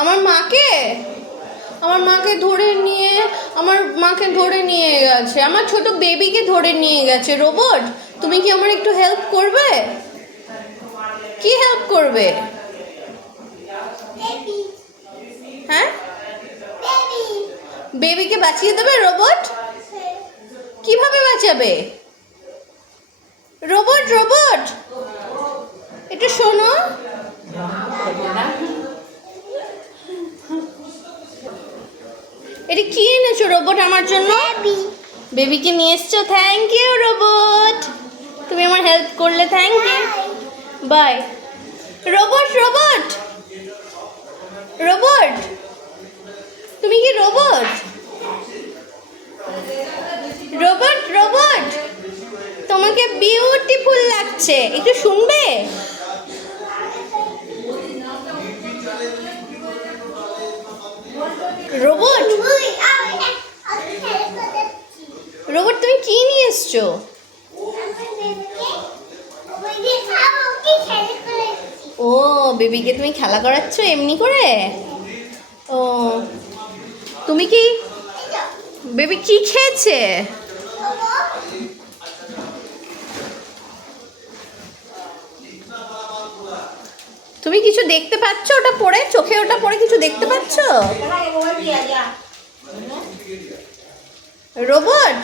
আমার মাকে ধরে নিয়ে গেছে, আমার ছোট বেবিকে ধরে নিয়ে গেছে রোবট। তুমি কি আমার একটু হেল্প করবে? কি হেল্প করবে? হ্যাঁ, বেবিকে বাঁচিয়ে দেবে রোবট? কিভাবে বাঁচাবে? রোবট রোবট একটু শোনো। এটা কি এনেছো রোবট আমার জন্য? বেবিকে নিয়ে এসছো, থ্যাংক ইউ রোবট, তুমি আমার হেল্প করলে, thank you, bye. Robot robot robot তুমি কি রোবট? রোবট রোবট তোমাকে বিউটিফুল লাগছে, একটু শুনবে? রোবট রোবট তুমি কি নিয়ে এসছো? ও, বেবিকে তুমি খেলা করাচ্ছ এমনি করে? ও, তুমি কি, বেবি কি খেয়েছে? তুমি কিছু দেখতে পাচ্ছ ওটা পড়ে? চোখে ওটা পড়ে কিছু দেখতে পাচ্ছ? রোবট